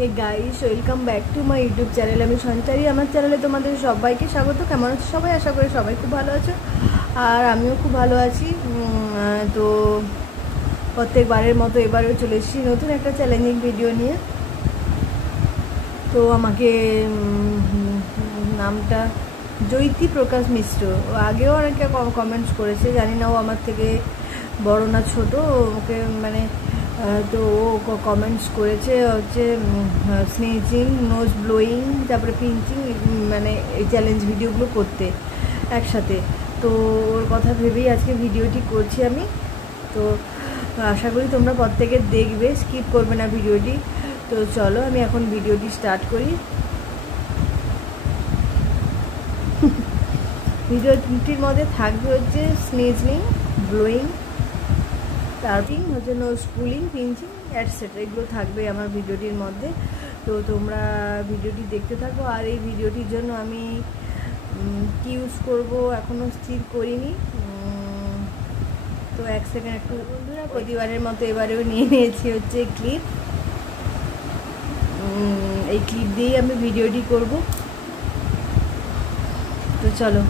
Hey guys, welcome back to my YouTube channel. আমি সঞ্চারী। আমার চ্যানেলে তোমাদের সবাইকে স্বাগত। কেমন আছো সবাই? আশা করি সবাই খুব ভালো আছো, আর আমিও খুব ভালো আছি। তো প্রত্যেকবারের মতো এবারেও চলে এসেছি নতুন একটা চ্যালেঞ্জিং ভিডিও নিয়ে। তো আমাকে নামটা জৈতি প্রকাশ মিশ্র, আগেও অনেকে কমেন্টস করেছে, জানি না ও আমার থেকে বড় না ছোট, ওকে মানে তো ও কমেন্টস করেছে হচ্ছে স্নেচিং, নোজ ব্লোয়িং, তারপরে পিঞ্চিং, মানে এই চ্যালেঞ্জ ভিডিওগুলো করতে একসাথে। তো ওর কথা ভেবেই আজকে ভিডিওটি করছি আমি। তো আশা করি তোমরা প্রত্যেকে দেখবে, স্কিপ করবে না ভিডিওটি। তো চলো আমি এখন ভিডিওটি স্টার্ট করি। ভিডিওটির মধ্যে থাকবে হচ্ছে স্নেজলিং, ব্লোয়িং, তারপিং হচ্ছে নোজ পুলিং, পিঞ্চিং অ্যাটসেট্রা, এগুলো থাকবে আমার ভিডিওটির মধ্যে। তো তোমরা ভিডিওটি দেখতে থাকো। আর এই ভিডিওটির জন্য আমি কী ইউজ করবো এখনও স্থির করিনি। তো এক সেকেন্ড একটু, বন্ধুরা প্রতিবারের মতো এবারেও নিয়ে নিয়েছি হচ্ছে ক্লিপ। এই ক্লিপ দিয়েই আমি ভিডিওটি করব। তো চলো।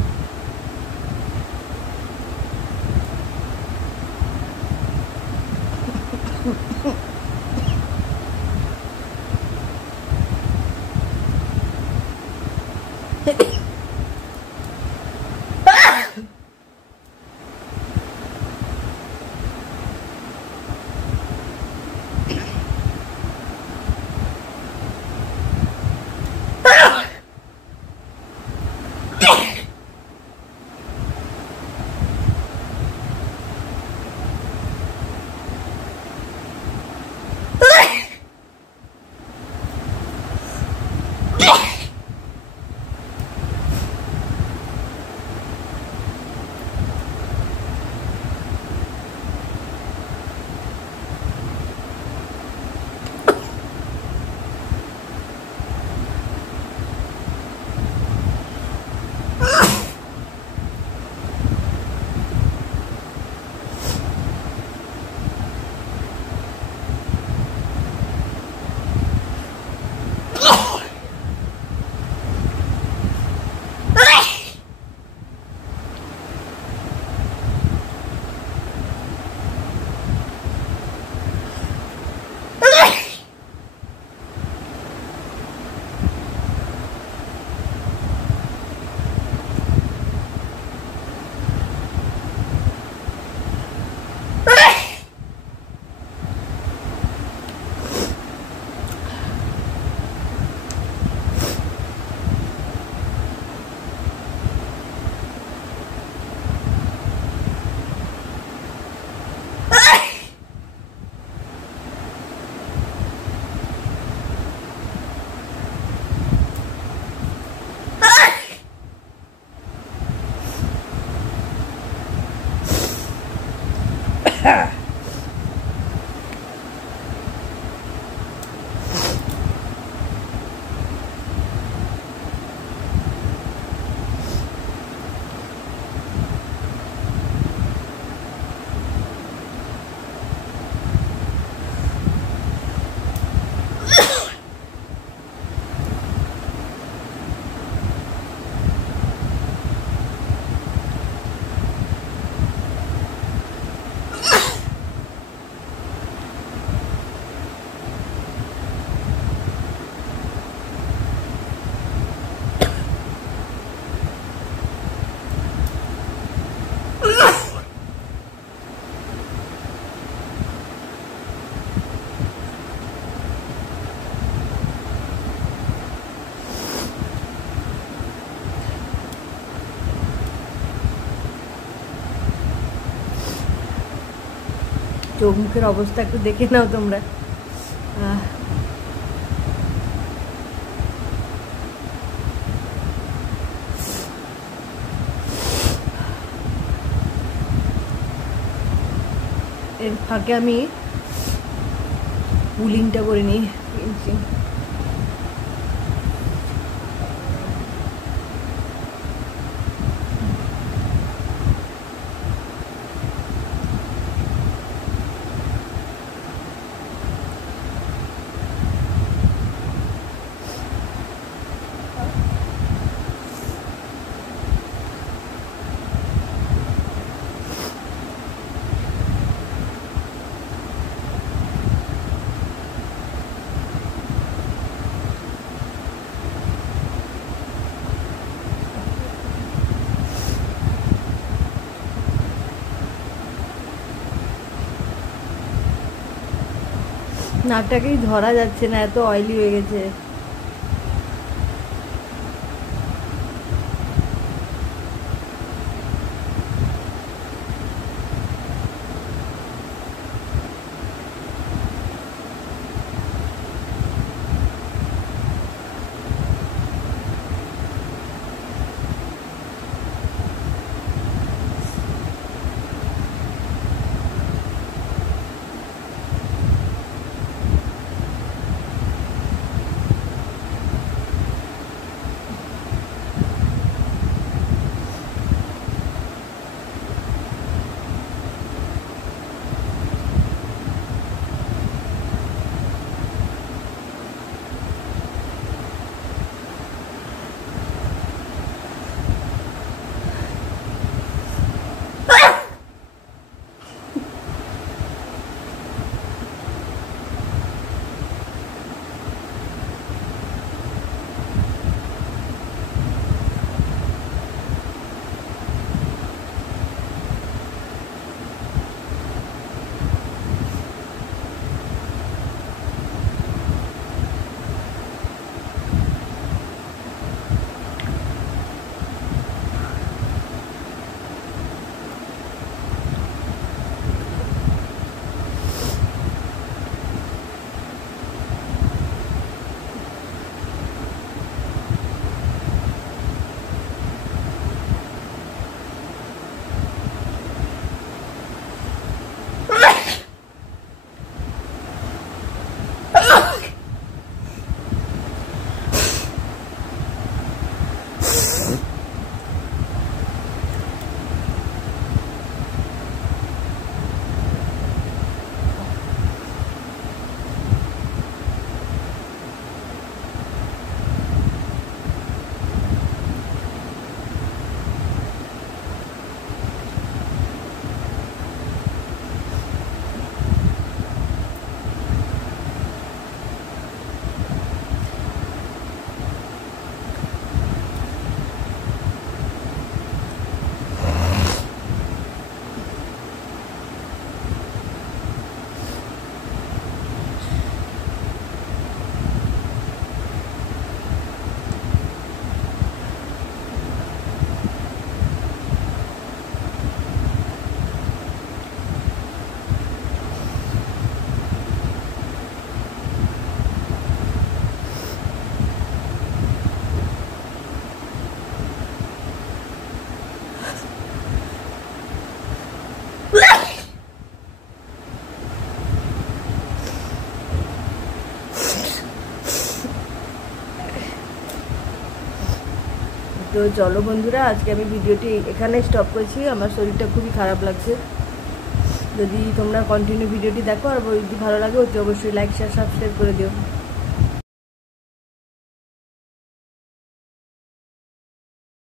চোখ মুখের অবস্থা একটু দেখে নাও তোমরা। এর ফাঁকে আমি পুলিংটা করে নিই। নাকটাকেই ধরা যাচ্ছে না, এত অয়েলি হয়ে গেছে। তো চলো বন্ধুরা, আজকে আমি ভিডিওটি এখানে স্টপ করছি। আমার শরীরটা খুবই খারাপ লাগছে। যদি তোমরা কন্টিনিউ ভিডিওটি দেখো আর যদি ভালো লাগে অতি অবশ্যই লাইক শেয়ার সাবস্ক্রাইব করে দিও।